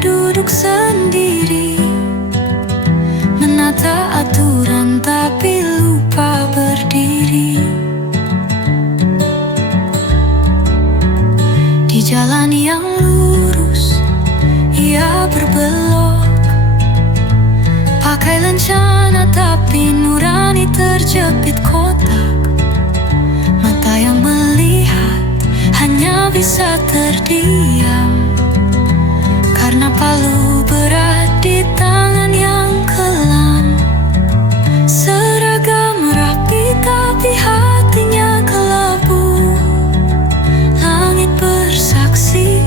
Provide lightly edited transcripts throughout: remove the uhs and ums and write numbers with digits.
duduk sendiri, menata aturan tapi lupa berdiri. Di jalan yang lurus ia berbelok, pakai lencana tapi nurani terjepit kotak. Mata yang melihat hanya bisa terdiam, karena palu berat di tangan yang kelam. Seragam rapi tapi hatinya kelabu. Langit bersaksi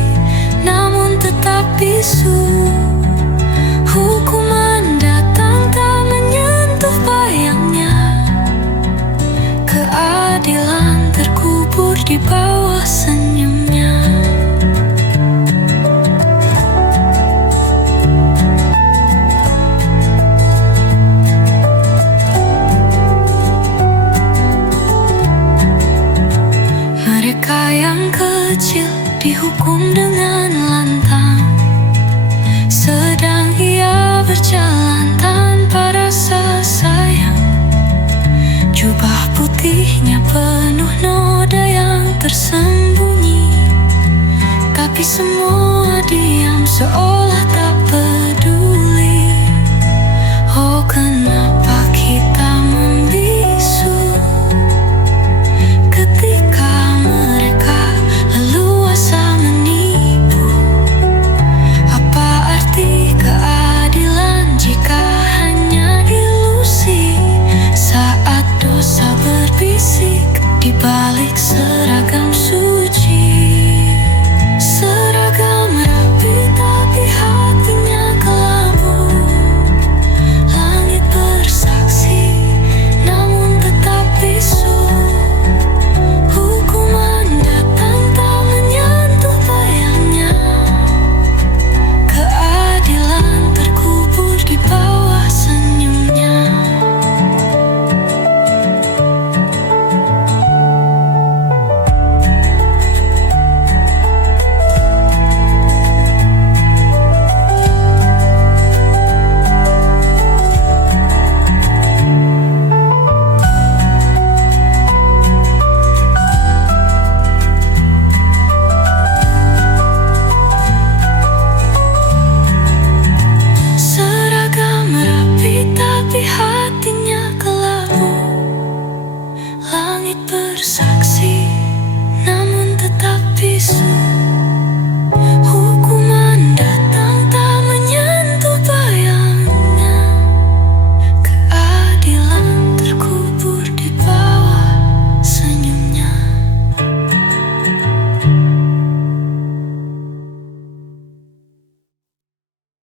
namun tetap bisu. Hukuman datang tak menyentuh bayangnya. Keadilan terkubur di bawah senyumnya. Mereka yang kecil dihukum dengan lantang, sedang ia berjalan tanpa rasa sayang. Jubah putihnya penuh noda yang tersembunyi, tapi semua diam seolah tak